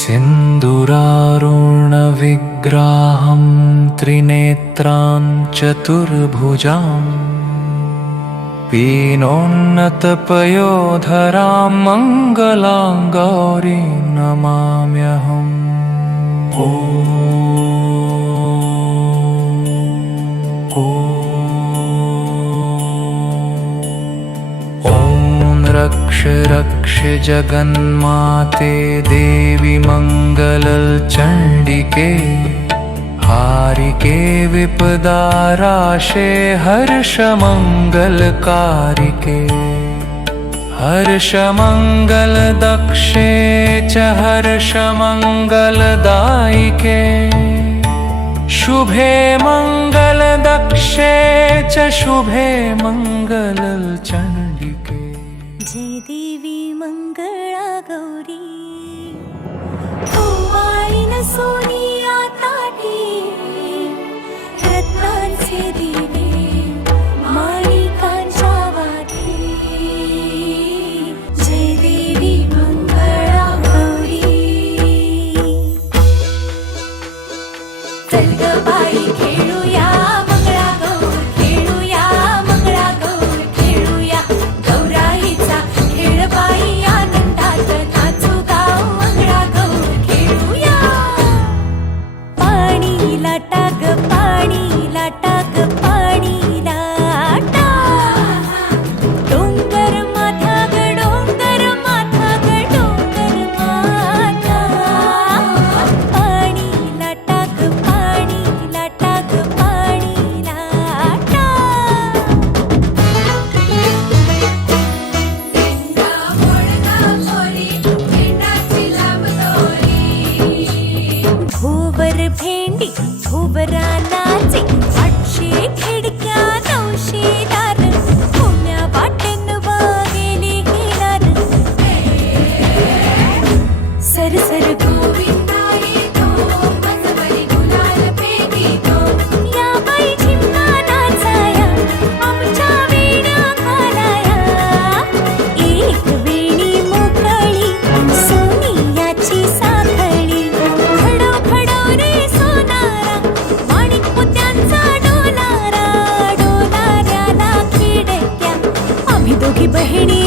सिन्दूरारुणविग्राहं त्रिनेत्रां चतुर्भुजां पीनोन्नतपयोधरां मङ्गलां गौरीं नमाम्यहम्। रक्ष रक्ष जगन्माते देवी मंगलचंडिके हारिके विपदाराशे हर्षमंगलकारिके हर्षमंगलदक्षे च हर्षमंगलदायिके शुभे मंगलदक्षे च शुभे मंगलचंडिके। जय देवी मंगळा गौरी ओवाळीन सोनिया ताटी रत्नांचे दिवे माणिकांच्या वाटी। जय देवी मंगळा गौरी चल ग बाई खेळूया भेंडी भुवरा नाचे 800 खिडक्या 900 दार पुण्या वाटेन वागेली हिलार सरसर गोविंदा येतो बसवली गुलाल पेटी तो या बाई झिम्मा नाचाया आमच्या वेण्या घालाया एक वेणी मोकळी सोनियाची साखळी दोघी बहिणी